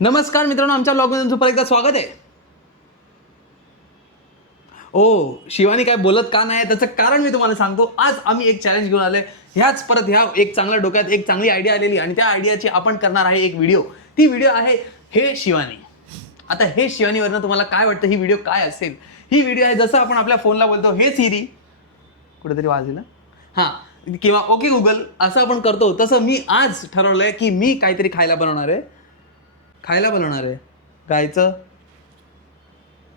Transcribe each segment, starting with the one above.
नमस्कार मित्रांनो, आमच्या ब्लॉगमध्ये तुमचं परत एकदा स्वागत आहे. ओ शिवानी काय बोलत का नाही त्याचं कारण मी तुम्हाला सांगतो. आज आम्ही एक चॅलेंज घेऊन आलोय. ह्या एक चांगल्या डोक्यात एक चांगली आयडिया आलेली आणि त्या आयडियाची आपण करणार आहे एक व्हिडिओ. ती व्हिडिओ आहे हे शिवानी. आता हे शिवानीवरनं तुम्हाला काय वाटतं ही व्हिडिओ काय असेल? ही व्हिडिओ आहे जसं आपण आपल्या फोनला बोलतो हे सिरी, कुठेतरी वाजलं हां, किंवा ओके गुगल असं आपण करतो, तसं मी आज ठरवलंय की मी काहीतरी खायला बनवणार आहे. गायचं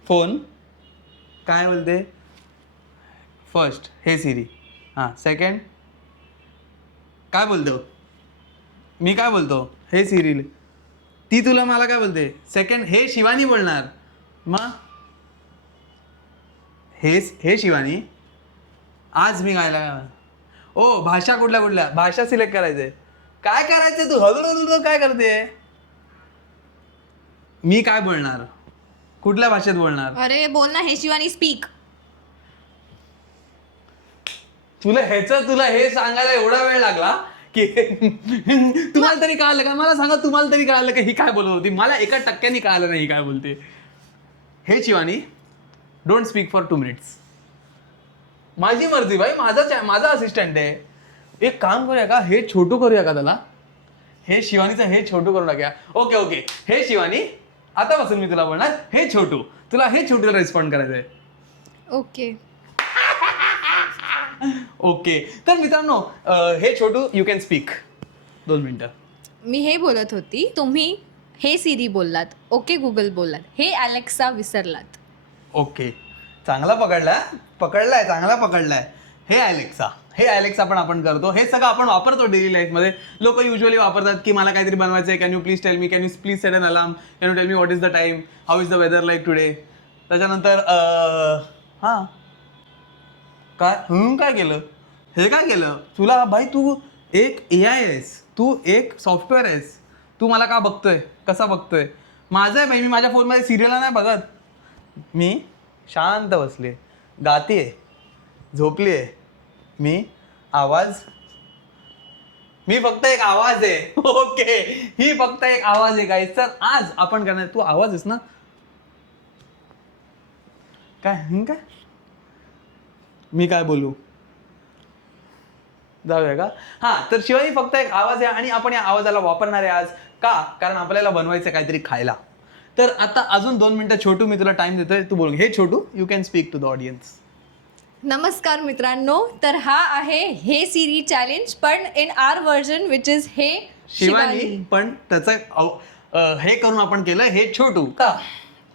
फोन काय बोलते फर्स्ट हे सिरी, हां सेकंड काय बोलतो मी काय बोलतो हे सिरी, ती तुला मला काय बोलते सेकंड हे शिवानी बोलणार. मग हे शिवानी आज मी गायला. ओ भाषा कुठल्या भाषा सिलेक्ट करायचंय. काय करायचंय तू हळूहळू काय करते? मी काय बोलणार, कुठल्या भाषेत बोलणार? अरे बोल ना, हे शिवानी स्पीक. तुला हे सांगायला एवढा वेळ लागला की तुम्हाला तरी कळालं का? मला सांगा, तुम्हाला तरी कळालं का ही काय बोलत होती? मला 1% कळालं नाही ही काय बोलते. हे Shivani don't speak for 2 minutes. माझी मर्जी भाई, माझा असिस्टंट आहे. एक काम करूया का, हे छोटू करूया का त्याला? हे शिवानीचं हे छोटू करू टाकूया. ओके हे शिवानी आतापासून मी तुला बोलणार हे छोटू. तुला हे छोटूला रिस्पॉन्ड करायचंय. ओके तर मित्रांनो, हे छोटू यू कॅन स्पीक. 2 मिनिटं. मी हे बोलत होती, तुम्ही हे सिरी बोललात, ओके गुगल बोललात, हे अलेक्सा विसरलात. ओके चांगला पकडलाय. हे अलेक्सा पण आपण करतो. हे सगळं आपण वापरतो डेली लाईफमध्ये. लोक युजली वापरतात की मला काहीतरी बनवायचं आहे, can you please tell me, can you please set an alarm, can you tell me what is the time, how is the weather like today. त्याच्यानंतर हां काय केलं, हे काय केलं तुला भाई? तू एक AI आहेस, तू एक सॉफ्टवेअर आहेस. तू मला का बघतोय, कसा बघतोय? माझं आहे भाई, मी माझ्या फोनमध्ये सिरियलला नाही बघत. मी शांत बसले, गातीये, झोपली आहे. मी फक्त एक आवाज आहे. ओके, ही फक्त एक आवाज आहे गाईस. तर आज आपण करणार, तू आवाज आहेस ना काय मी काय बोलू, जाऊया का? हां, तर शिवानी फक्त एक आवाज आहे आणि आपण या आवाजाला वापरणार आहे आज. का? कारण आपल्याला बनवायचं काहीतरी खायला. तर आता अजून 2 मिनिटं छोटू, मी तुला टाइम देतोय, तू बोल. Hey Chhotu you can speak to the audience. नमस्कार मित्रांनो, तर हा आहे हे सिरी चॅलेंज, पण in our version which is हे शिवानी. पण त्याचं हे करून आपण केलं हे छोटू. का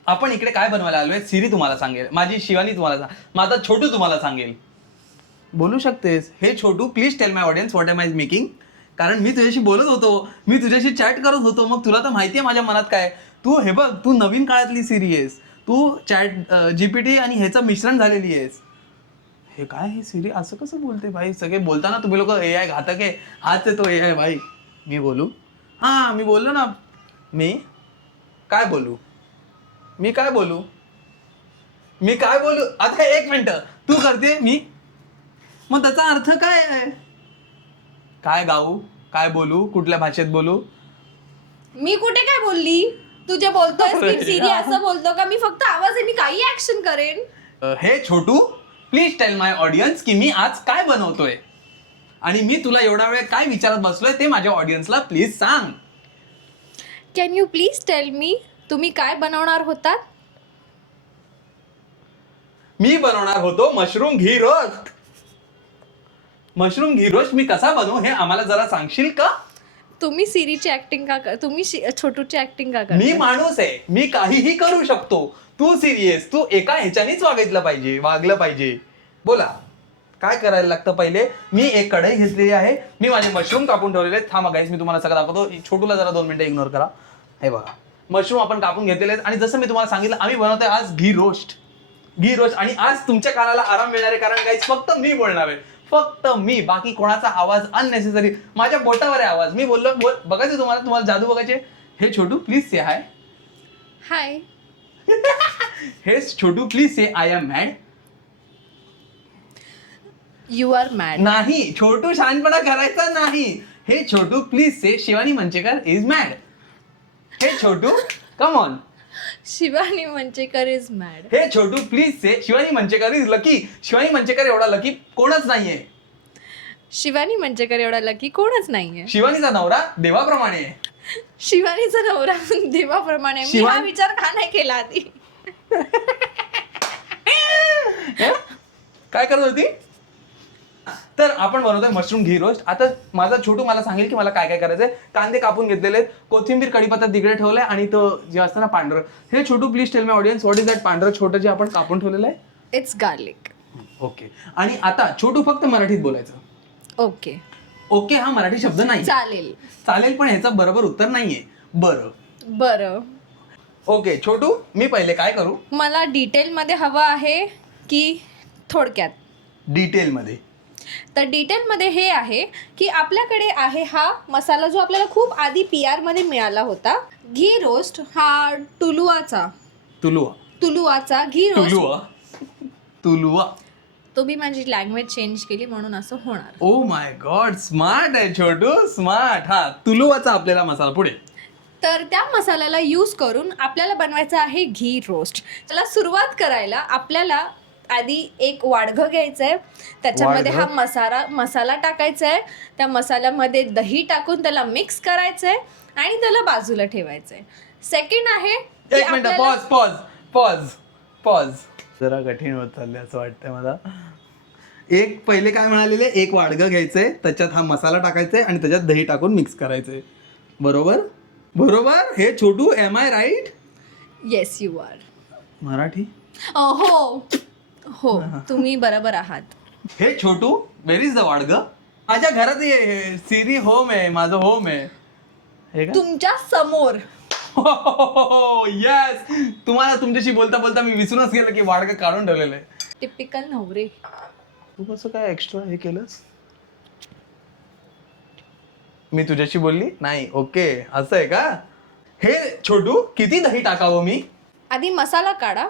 आपण इकडे काय बनवायला आलोय? सिरी तुम्हाला सांगेल, माझी शिवानी तुम्हाला माझा छोटू तुम्हाला सांगेल. बोलू शकतेस. Hey Chhotu please tell my audience what am I making. कारण मी तुझ्याशी बोलत होतो, मी तुझ्याशी चॅट करत होतो. मग तुला तर माहिती आहे माझ्या मनात काय. तू हे बघ, तू नवीन काळातली सिरी आहेस. तू चॅट GPT आणि ह्याचं मिश्रण झालेली आहेस. हे काय, हे सिरी असं कसं बोलते भाई? सगळे बोलताना तुम्ही लोक AI घातक आहे, हाच आहे तो AI भाई. मी बोलू? हां मी बोललो ना. मी काय बोलू? आता 1 मिनिट, तू करते मी, मग त्याचा अर्थ काय आहे? काय गाऊ, काय बोलू, कुठल्या भाषेत बोलू? मी कुठे काय बोलली? तू जे बोलतोय सिरी असं बोलतो का? मी फक्त आवाज आहे, मी काही ऍक्शन करेन. हे Chhotu please tell my audience की मी आज काय बनवतोय आणि मी तुला एवढा वेळ काय विचारत बसलोय ते माझ्या ऑडियन्सला प्लीज सांग. कॅन यू प्लीज टेल मी, तुम्ही काय बनवणार होतात? मी बनवणार होतो मशरूम घी रोस्ट. मी कसा बनवू हे आम्हाला जरा सांगशील का? तुम्ही सिरीची ऍक्टिंग का कर, तुम्ही छोटूची ऍक्टिंग का कर? मी माणूस आहे, मी काहीही करू शकतो. तू सिरियस, तू एका ह्याच्यानेच वागलं पाहिजे. बोला काय करायला लागतं? पहिले मी एक कढई घेतलेली आहे, मी माझे मशरूम कापून ठेवलेले आहेत. थांबा गाईस, मी तुम्हाला सगळं दाखवतो. छोटूला जरा 2 मिनिटं इग्नोर करा. हे बघा, मशरूम आपण कापून घेतलेले आहेत आणि जसं मी तुम्हाला सांगितलं आम्ही बनवतोय आज घी रोस्ट. आणि आज तुमच्या कानाला आराम मिळणार आहे, कारण गाईस फक्त मी बोलणार आहे, फक्त मी. बाकी कोणाचा आवाज अननेसेसरी, माझ्या बोटावर आहे आवाज. मी बोललो बघायचं तुम्हाला जादू बघायचे. हे Chhotu please say hi. Hi. Hey Chhotu please say I am mad. You are mad. नाही, छोटू शहाणपणा करायचा नाही. Hey Chhotu please say Shivani Manchekar is mad. Hey Chhotu come on. Shivani Manchekar is mad. Hey Chhotu please say Shivani Manchekar is lucky. Shivani Manchekar एवढा लकी कोणच नाहीये. शिवानी मंचेकर एवढा लकी कोणच नाहीये. शिवानीचा नवरा देवाप्रमाणे आहे. शिवानीचा नवरा देवाप्रमाणे. मी हा विचार का नाही केला आधी. काय करत होती. तर आपण बनवतोय मशरूम घी रोस्ट. आता माझा छोटू मला सांगेल की मला काय काय करायचंय. कांदे कापून घेतलेले आहेत, कोथिंबीर कढीपत्ता तिकडे ठेवलाय आणि तो जे असतं ना पांढरं. Hey Chhotu please tell me audience what is that पांढरं छोटं जे आपण कापून ठेवलेलं आहे. It's garlic. ओके. आणि आता छोटू फक्त मराठीत बोलायचं. ओके. ओके हा मराठी शब्द नाही. चालेल चालेल पण ह्याचं बरोबर उत्तर नाहीये. बरं. ओके छोटू मी पहिले काय करू. मला डिटेल मध्ये हवं आहे की थोडक्यात. डिटेलमध्ये. तर डिटेलमध्ये हे आहे की आपल्याकडे आहे हा मसाला जो आपल्याला खूप आधी PR मध्ये मिळाला होता. घी रोस्ट हा तुलुआचा घी रोस्ट. तुलुआ. तो मी माझी लँग्वेज चेंज केली म्हणून असं होणार. ओ माय गॉड स्मार्ट आहे छोटू स्मार्ट. हा तुलुआचा आपल्याला मसाला. पुढे. तर त्या मसाल्याला यूज करून आपल्याला बनवायचं आहे घी रोस्ट. त्याला सुरुवात करायला आपल्याला आधी एक वाडगं घ्यायचं आहे. त्याच्यामध्ये हा मसाला टाकायचा आहे. त्या मसाल्यामध्ये दही टाकून त्याला मिक्स करायचं आहे आणि त्याला बाजूला ठेवायचं आहे. सेकंड आहे एक मिनिट पॉज. जरा कठीण होत चाललंय असं वाटतंय मला. एक पहिले काय म्हणालेले एक वाडगं घ्यायचंय, त्याच्यात हा मसाला टाकायचाय आणि त्याच्यात दही टाकून मिक्स करायचंय. बरोबर. Hey Chhotu am I right. Yes you are. Marathi. हो तुम्ही बरोबर आहात. हे छोटू वेर इज द वाडगं. माझ्या घरात सिरी होम आहे. माझं होम आहे. हे का तुमच्या समोर. येस. तुम्हाला तुमच्याशी बोलता बोलता मी विसरूनच गेलो की वाडगं काढून ठेवलेलं आहे. टिपिकल नवरे. तू कसं काय एक्स्ट्रा हे केलंस. मी तुझ्याशी बोलली नाही. ओके असं आहे का. हे छोटू किती दही टाकावं मी. आधी मसाला काढा.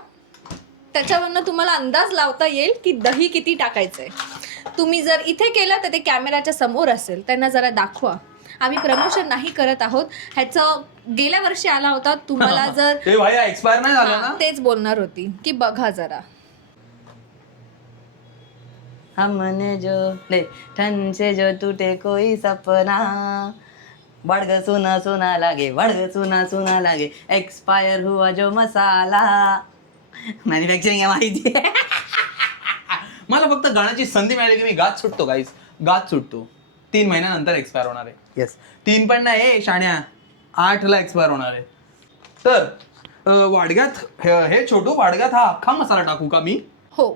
त्याच्यावरनं तुम्हाला अंदाज लावता येईल की दही किती टाकायचंय. तुम्ही जर इथे केलं तर ते कॅमेराच्या समोर असेल. त्यांना जरा दाखवा. आम्ही प्रमोशन नाही करत आहोत. ह्याचं गेल्या वर्षी आला होता. तुम्हाला जर ते भाई एक्सपायर नाही झालं ना. तेच बोलणार होती की बघा जरा. हमने जो ले ठन से जो टूटे कोई सपना बढ़ सुना सुना लागे एक्सपायर हुआ जो मसाला. मॅन्युफॅक्चरिंग आहे माहिती. मला फक्त गाण्याची संधी मिळाली की मी गात सुटतो. गाईस गात सुटतो. 3 महिन्यानंतर एक्सपायर होणार आहे. येस 3 पण नाही शाण्या 8ला एक्सपायर होणार आहे. तर वाडग्यात हे छोटू वाडग्यात हा अख्खा मसाला टाकू का मी. हो.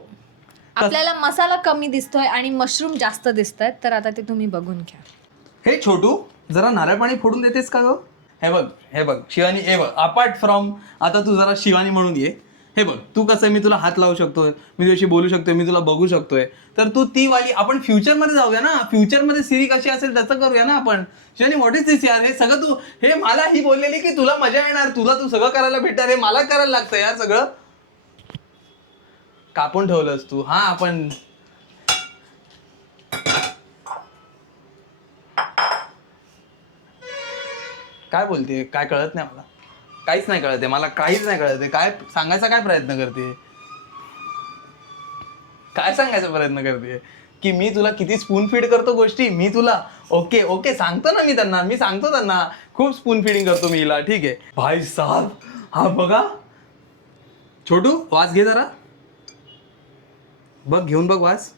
आपल्याला मसाला कमी दिसतोय आणि मशरूम जास्त दिसत आहेत. तर आता ते तुम्ही बघून घ्या. हे छोटू जरा नारळ पाणी फोडून देतेस का ग. हे बघ शिवानी. हे बघ अपार्ट फ्रॉम आता तू जरा शिवानी म्हणून ये. हे बघ तू कसं मी तुला हात लावू शकतोय, मी तुझ्याशी बोलू शकतोय, मी तुला बघू शकतोय. तर तू ती वाली आपण फ्युचरमध्ये जाऊया ना. फ्युचरमध्ये सिरी कशी असेल त्याचं करूया ना आपण. शिवानी व्हॉट इज दिस यार. हे सगळं तू हे मला ही बोललेली की तुला मजा येणार, तुला तू सगळं करायला भेटणार. हे मला करायला लागतं यार सगळं. कापून ठेवलंस तू. हा आपण काय बोलते. काय कळत नाही मला. काहीच नाही कळत आहे मला. काहीच नाही कळत आहे. काय सांगायचा काय प्रयत्न करते. काय सांगायचा प्रयत्न करते की मी तुला किती स्पून फीड करतो गोष्टी. मी तुला ओके सांगतो ना. मी सांगतो त्यांना खूप स्पून फीडिंग करतो मी हिला. ठीक आहे भाई साहब. हा बघा छोटू वास घे जरा. घेऊन बघ वास.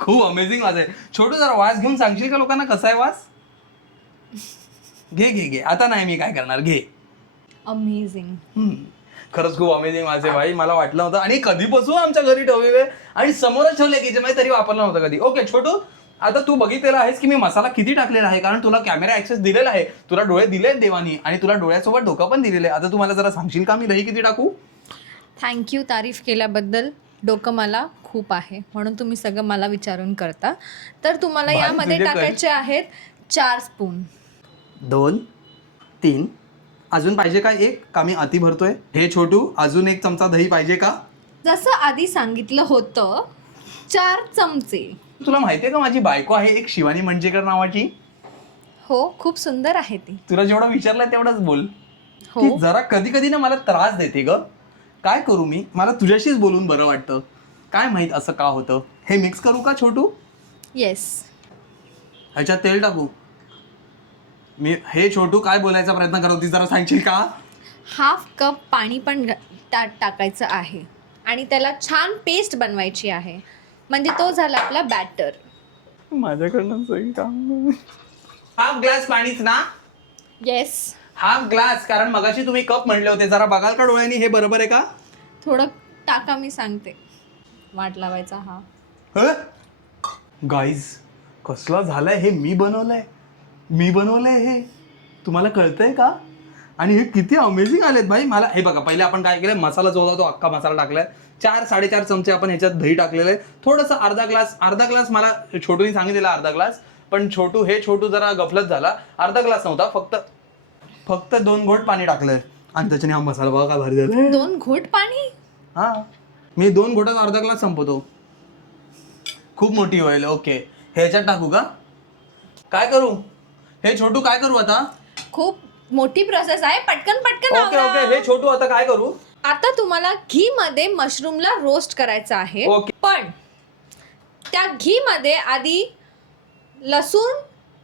खूप अमेझिंग वास आहे. छोटू जरा वास घेऊन सांगशील का लोकांना कसा आहे वास. घे. आता नाही मी काय करणार. घे. अमेझिंग. खरंच खूप अमेझिंग वास आहे भाई. मला वाटलं होतं आणि कधीपासून आमच्या घरी ठेवलेले आणि समोरच ठेवले की जे तरी वापरलं नव्हतं कधी. ओके छोटू आता तू बघितलेला आहेस की मी मसाला किती टाकलेला आहे. कारण तुला कॅमेरा ऍक्सेस दिलेला आहे. तुला डोळे दिले आहेत देवानी आणि तुला डोळ्यासोबत डोकं पण दिलेलं आहे. आता तू मला जरा सांगशील का मी दही किती टाकू. थँक्यू तारीफ केल्याबद्दल. डोकं मला खूप आहे म्हणून तुम्ही सगळं मला विचारून करता. तर तुम्हाला यामध्ये टाकायचे आहेत 4 स्पून. 2 3 अजून पाहिजे का. एक का मी अति भरतोय. हे छोटू अजून 1 चमचा दही पाहिजे का. जसं आधी सांगितलं होतं 4 चमचे. तुला माहितीये का माझी बायको आहे एक शिवानी मंचेकर नावाची. हो, खूप सुंदर आहे ती. तुला जेवढं विचारलंय तेवढंच बोल. हो. ती जरा कधी कधी ना मला त्रास देते ग. काय करू मी? मला तुझ्याशीच बोलून बरं वाटतं. काय माहित असं का होतं. हे मिक्स करू का छोटू? येस. ह्याच्यात तेल टाकू? मी हे छोटू काय बोलायचा प्रयत्न करत होती जरा सांगशील का? 1/2 कप पाणी पण त्यात टाकायचं आहे आणि त्याला छान पेस्ट बनवायची आहे. म्हणजे तो झाला आपला बॅटर. माझ्याकडनं सही काम. 1/2 ग्लास पाणीच ना? येस. 1/2 ग्लास. कारण मगाशी तुम्ही कप म्हणले होते. जरा बघाल का डोळ्यांनी हे बरोबर आहे का? थोडं टाका, मी सांगते. वाट लावायचा हा. गाईज कसला झालंय हे? मी बनवलंय हे. तुम्हाला कळतंय का? आणि हे किती अमेझिंग आलेत भाई. मला हे बघा, पहिले आपण काय केलंय, मसाला जो होता तो अख्खा मसाला टाकलाय. 4-4.5 चमचे आपण ह्याच्यात दही टाकलेलं आहे. थोडंसं अर्धा ग्लास मला छोटूने सांगितलेला अर्धा ग्लास. पण छोटू जरा गफलत झाला. अर्धा ग्लास नव्हता, फक्त 2 घोट पाणी टाकलंय आणि त्याच्याने हा मसाला बघा काय भारी झाला. 2 घोट पाणी? हा, मी 2 घोटात अर्धा ग्लास संपवतो. खूप मोठी होईल. ओके, ह्याच्यात टाकू का? काय करू? हे छोटू काय करू आता? खूप मोठी प्रोसेस आहे. पटकन ओके आवरा. हे छोटू आता काय करू? आता तुम्हाला घी मध्ये मशरूमला रोस्ट करायचं आहे. ओके. पण त्या घी मध्ये आधी लसूण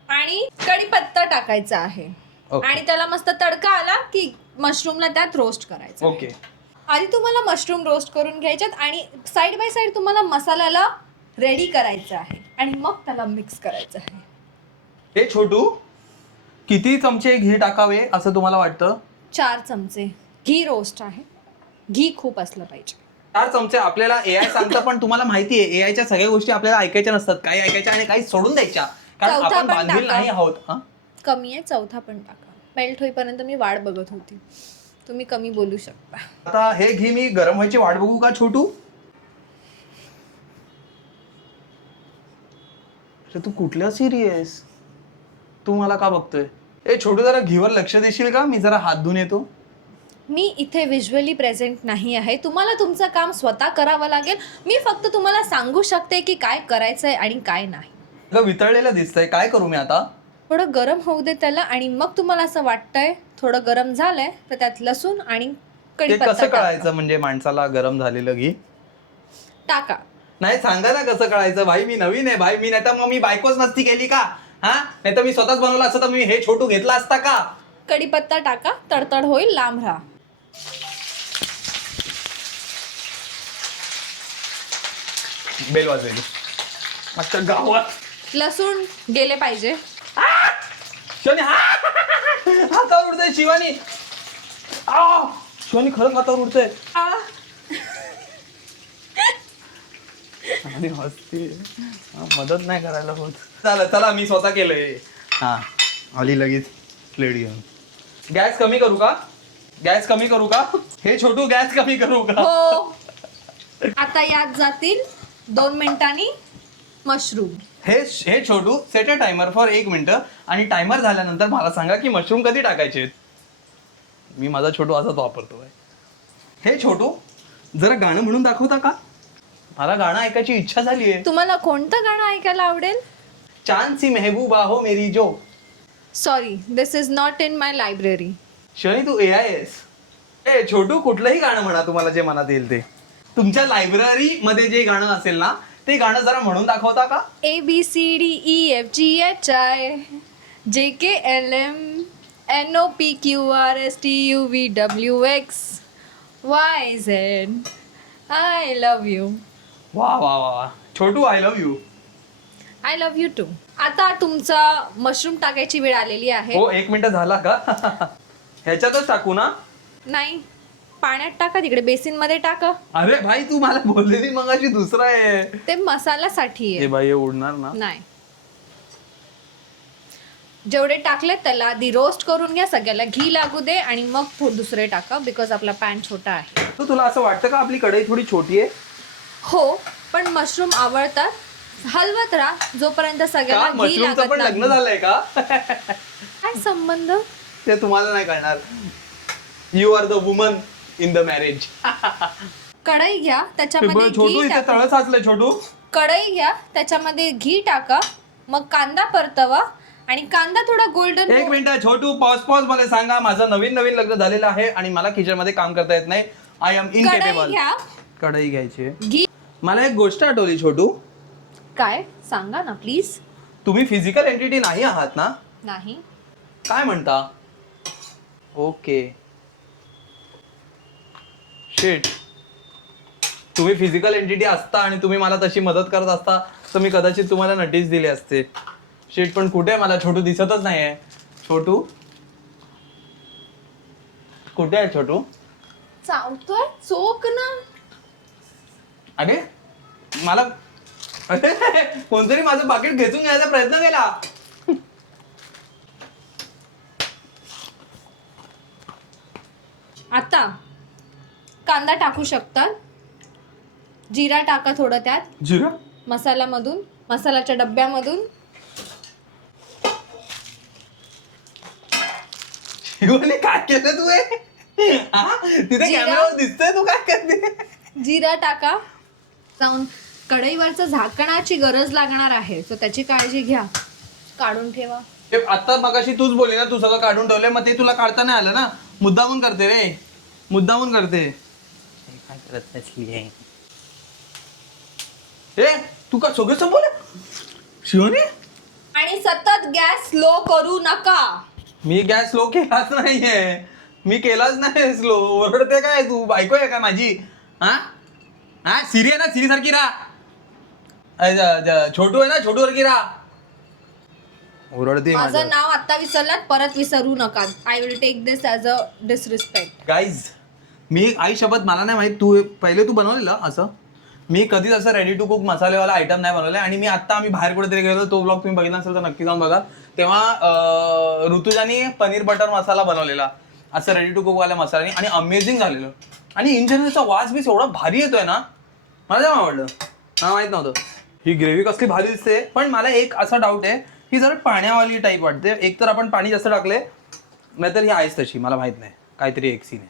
आणि कढीपत्ता टाकायचा आहे. ओके. आणि त्याला मस्त तडका आला की मशरूमला त्यात रोस्ट करायचं. ओके. आधी तुम्हाला मशरूम रोस्ट करून घ्यायच्यात आणि साइड बाय साइड तुम्हाला मसाल्याला रेडी करायचं आहे आणि मग त्याला मिक्स करायचं आहे. हे छोटू किती चमचे घी टाकावे असं तुम्हाला वाटतं? 4 चमचे. घी रोस्ट आहे, घी खूप असलं पाहिजे. 4 चमचे. आपल्याला एआय सांगतं, पण तुम्हाला माहिती आहे एआयच्या सगळ्या गोष्टी आपल्याला ऐकायच्या नसतात. काही ऐकायच्या आणि काही सोडून द्यायच्या, कारण चौथा आपण पण बांधील टाका. नाही आहोत. कमी आहे, चौथा पण टाका. मेल्ट होईपर्यंत मी वाट बघत होती. तुम्ही कमी बोलू शकता. आता हे घी मी गरम व्हायची वाट बघू का छोटू? तू कुठल्या सिरियस? तू मला का बघतोय? ए छोटू, जरा घीवर लक्ष देशील का? मी जरा हात धुवून येतो. मी इथे व्हिज्युअली प्रेझेंट नाही आहे. तुम्हाला तुमचं काम स्वतः करावं लागेल. मी फक्त तुम्हाला सांगू शकते की काय करायचंय आणि काय नाही. ग वितळलेलं दिसतंय, काय करू मी आता? थोडं गरम होऊ दे त्याला आणि मग तुम्हाला असं वाटतंय थोडं गरम झालंय तर त्यात लसूण आणि ते कढीपत्ता कसं टाका. कळायचं म्हणजे माणसाला गरम झालेलं घी? टाका. नाही, सांगा ना कसं कळायचं भाई. मी नवीन आहे भाई. मी नाही तर मग मी बायकोच नसती केली का? हा, नाही तर मी स्वतःच बनवलं असतं तर मी हे छोटू घेतला असता का? कढीपत्ता टाका, तडतड होईल, लांब राहा. बेल वाजवेली अख्ख्या गावात. लसूण गेले पाहिजे. शिवानी हातावर उडतंय. शिवानी खरंच हातावर उडतंय. आणि हसते. मदत नाही करायला होत. चला मी स्वतः केलंय. हा, आली लगेच प्लेट घेऊन. गॅस कमी करू का? हे छोटू गॅस कमी करू का? हो. आता यात जातील 2 मिनिटांनी mushroom. Hey Chhotu set a timer for 1 minute आणि टायमर झाल्यानंतर मला सांगा की मशरूम कधी टाकायचे. मी माझा छोटू असाच वापरतोय. हे छोटू जरा गाणं म्हणून दाखवता का? मला गाणं ऐकायची इच्छा झाली आहे. तुम्हाला कोणतं गाणं ऐकायला आवडेल? चांद सी मेहबूबा हो मेरी जो. Sorry, this is not in my library. Shani तू एआय आहेस. ए छोटू, कुठलंही गाणं म्हणा तुम्हाला जे मनात येईल ते. तुमच्या लायब्ररी मध्ये जे गाणं असेल ना ते गाणं जरा म्हणून दाखवता का? ABCDEFGHI JKLM NOPQRSTUVWX YZ. I love you. वा Chhotu, I love you. I love you too. आता तुमचा मशरूम टाकायची वेळ आलेली आहे. हो, 1 मिनिट झाला का? ह्याच्यातच टाकू ना? नाही, पाण्यात टाका, तिकडे बेसिन मध्ये टाका. अरे भाई, तू मला बोललेली मगाशी दुसरा आहे. ते मसाल्यासाठी हे आहे. बाई, हे उडणार ना? नाही. जेवढे टाकले त्याला आधी रोस्ट करून घ्या, सगळ्याला घी लागू दे आणि मग दुसरे टाका, बिकॉज आपला पॅन छोटा आहे. तर तुला असं वाटतं का आपली कढई थोडी छोटी आहे? हो, पण मशरूम आवडतात. हलवत राहा जोपर्यंत सगळ्याला घी मशरूमचं लागत पण लग्न नाही. झालंय का? काय संबंध? ते तुम्हाला नाही कळणार. You are the woman in the marriage. कढई घ्या, त्याच्यामध्ये छोटू घी इथे टाका. तळ साचलंय छोटू. कढई घ्या, त्याच्यामध्ये घी टाका, मग कांदा परतवा आणि कांदा थोडा गोल्डन. एक मिनिट छोटू, पॉज मला सांगा. माझं नवीन लग्न झालेलं आहे आणि मला किचन मध्ये काम करता येत नाही. I am incapable. घ्या. कढई घ्यायची आहे. घी. मला एक गोष्ट आठवली छोटू. काय सांगा ना प्लीज. तुम्ही फिजिकल एंटिटी नाही आहात ना? नाही. काय म्हणता? Okay shit. तुम्ही फिजिकल एंटिटी असता आणि तुम्ही मला तशी मदत करत असता तर मी कदाचित तुम्हाला नोटीस दिले असते. शिट, पण कुठे मला छोटू दिसतच नाहीये. छोटू कुठे आहे? छोटू चावतोय चोक ना. अरे मला कोणतरी माझं पाकिट घेऊन घ्यायचा प्रयत्न केला. आता कांदा टाकू शकतात. जिरा टाका थोडं त्यात. जिरा मसाल्यामधून, मसाल्याच्या डब्यामधून. शिवानी काय केलं तू हे? हा? तिथे जिरा. कॅमेरावर दिसतंय तू काय करते? जिरा टाका. जाऊन कढईवरचं झाकणाची गरज लागणार आहे, तर त्याची काळजी घ्या. काढून ठेवा. आता मगाशी तूच बोलली ना, तू सगळं काढून ठेवलंय, मग ते तुला काढता नाही आलं ना. मुद्दामून करते रे, मुद्दामून करते. काय करत नसली ए तू का सगळं संपवलं शिवानी? आणि सतत गॅस स्लो करू नका. मी गॅस स्लो केलाच नाहीये. मी केलाच नाही स्लो. ओरडते काय तू? बायको आहे का माझी? हा हा सिरी आहे ना, सिरी सारखी राहा. छोटू आहे ना, छोटू सारखी राहा. ओरडते माझं नाव आता विसरलात, परत विसरू नका. I will take this as a disrespect. Guys, मी आई शपथ मला नाही माहित, तू पहिले तू बनवलेलं असं. मी कधीच असं रेडी टू कुक मसालेवाला आयटम नाही बनवले. आणि मी आता आम्ही बाहेर कुठेतरी गेलो, तो ब्लॉग तुम्ही बघितला असेल तर नक्की जाऊन बघा. तेव्हा ऋतुजानी पनीर बटर मसाला बनवलेला असं रेडी टू कुक वाल्या मसाल्याने, आणि अमेझिंग झालेलं. आणि इन जनरलचा वास बीस एवढा भारी येतोय ना, मला जाम आवडलं. हा माहित नव्हतं. ही ग्रेव्ही कसली भारी दिसते. पण मला एक असा डाऊट आहे, ही जरा पाण्यावाली टाईप वाटते. एक तर आपण पाणी जास्त टाकले, नाहीतर ही आहेच तशी, मला माहित नाही. काहीतरी एक सीन आहे.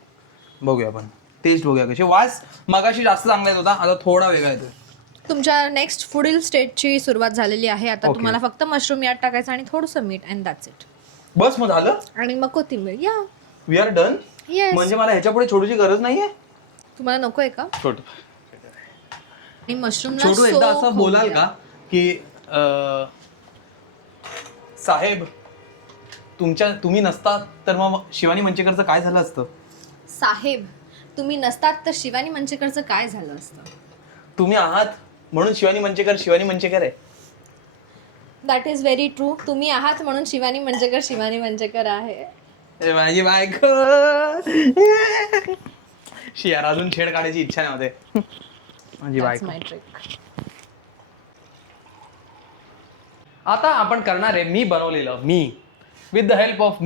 बघूया आपण, टेस्ट बघूया कशी. वास मगाशी जास्त चांगला येत होता, आता थोडा वेगळा येतोय. तुमच्या नेक्स्ट पुढील स्टेजची सुरुवात झालेली आहे. आता Okay. तुम्हाला फक्त मशरूम यात टाकायचं आणि थोडंसं मीठ, अँड दॅट्स इट. बस मग झालं. आणि मग कोथिंबीर. या वी आर डन. येस. म्हणजे मला ह्याच्या पुढे छोटूची गरज नाहीये. तुम्हाला नकोय का? छोटू आणि मशरूमला छोटू एकदा soak असं होऊ बोलाल द्या. का की साहेब तुम्ही नसतात तर मग शिवानी मंचेकरचं काय झालं असतं? साहेब तुम्ही नसतात तर शिवानी मंचेकरचं काय झालं असतं? तुम्ही आहात म्हणून शिवानी मंचेकर आहे. That is very true. तुम्ही आहात म्हणून शिवानी मंचेकर आहे. ए, माझी बायको. शियार अजून छेड काढायची इच्छा नाही होते. माझी That's बायको. my trick. आता आपण करणार आहे मी बनवलेलं, मी with the help of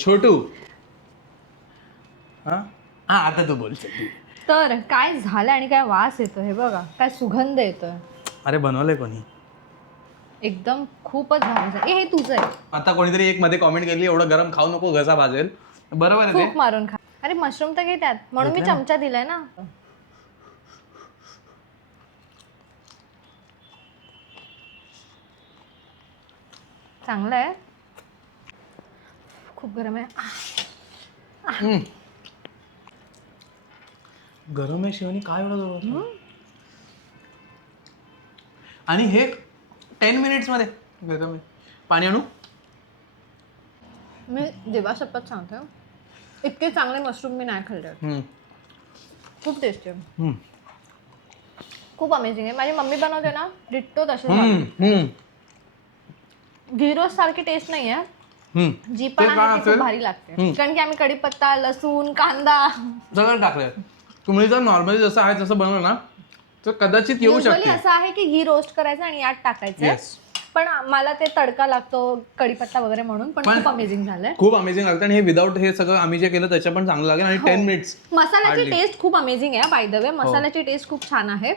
Chhotu. हा आता तू बोल. तर काय झालं आणि काय वास येतो हे बघा, काय सुगंध येतोय. अरे बनवलंय कोणी? एकदम खूपच भारी. हे तुझं आहे. आता कोणीतरी एक मध्ये कॉमेंट केली, एवढं गरम खाऊ नको, घसा भाजेल. बरोबर आहे खूप ते. मारून खा. अरे मशरूम तर घे त्यात, म्हणून मी चमचा दिलाय ना. चांगलं आहे. खूप गरम आहे. गरम आहे शिवानी, काय एवढं. आणि हे 10 मिनिट्स मध्ये गरम आहे. पाणी आणू? मी देवाशपथ सांगते, इतके चांगले मशरूम मी नाही खाल्ले. खूप टेस्टी आहे. खूप अमेझिंग आहे. माझी मम्मी बनवते ना, डिट्टो तसे. घी रोस्ट सारखी टेस्ट नाही आहे, जी पण आहे ती खूप भारी लागते. कारण की आम्ही कढीपत्ता, लसूण, कांदा सगळं टाकलंय. तुम्ही जर नॉर्मली जसं आहे तसं बनवलं ना तर कदाचित येऊ Usually शकते. असं आहे की घी रोस्ट करायचं आणि यात टाकायचं. Yes. पण मला ते तडका लागतो कढीपत्ता वगैरे म्हणून. पण खूप अमेझिंग झालंय. खूप अमेझिंग लागतं. आणि हे विदाऊट हे सगळं आम्ही जे केलं त्याच्या पण चांगलं लागेल. आणि 10 मिनिट्स मसाल्याची टेस्ट खूप अमेझिंग आहे. बाय द वे मसाल्याची टेस्ट खूप छान आहे.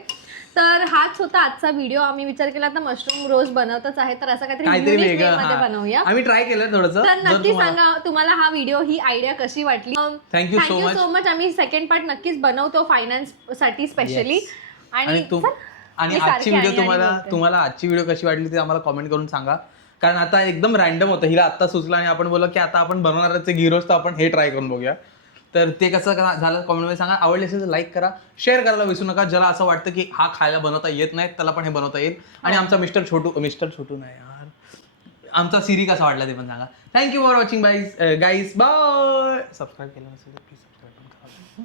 तर हाच होता आजचा व्हिडिओ. आम्ही विचार केला तर मशरूम रोस्ट बनवतच आहे, तर असं काहीतरी युनिक वे मध्ये बनवूया. आम्ही ट्राय केलं थोडंसं. तर नक्की सांगा तुम्हाला हा व्हिडिओ, ही आयडिया कशी वाटली. Thank you so much. आम्ही सेकंड पार्ट नक्कीच बनवतो फायनान्स साठी स्पेशली. आणि आणि मी आजची सारखी व्हिडिओ आणि तुम्हाला बोलते. तुम्हाला आजची व्हिडिओ कशी वाटली ते आम्हाला कॉमेंट करून सांगा. कारण आता एकदम रॅन्डम होतं, हिला आत्ता सुचलं आणि आपण बोललो की आता आपण बनवणारच घी रोस्ट, तर आपण हे ट्राय करून बघूया. तर ते कसं झालं कॉमेंटमध्ये सांगा. आवडले असेल तर लाईक करा, शेअर करायला विसरू नका. ज्याला असं वाटतं की हा खायला बनवता येत नाही त्याला पण हे बनवता येईल. आणि आमचा मिस्टर छोटू नाही यार, आमचा सिरी कसा वाटला ते पण सांगा. Thank you for watching guys. Bye. Subscribe केलं नसेल तर प्लीज सबस्क्राईब पण करा.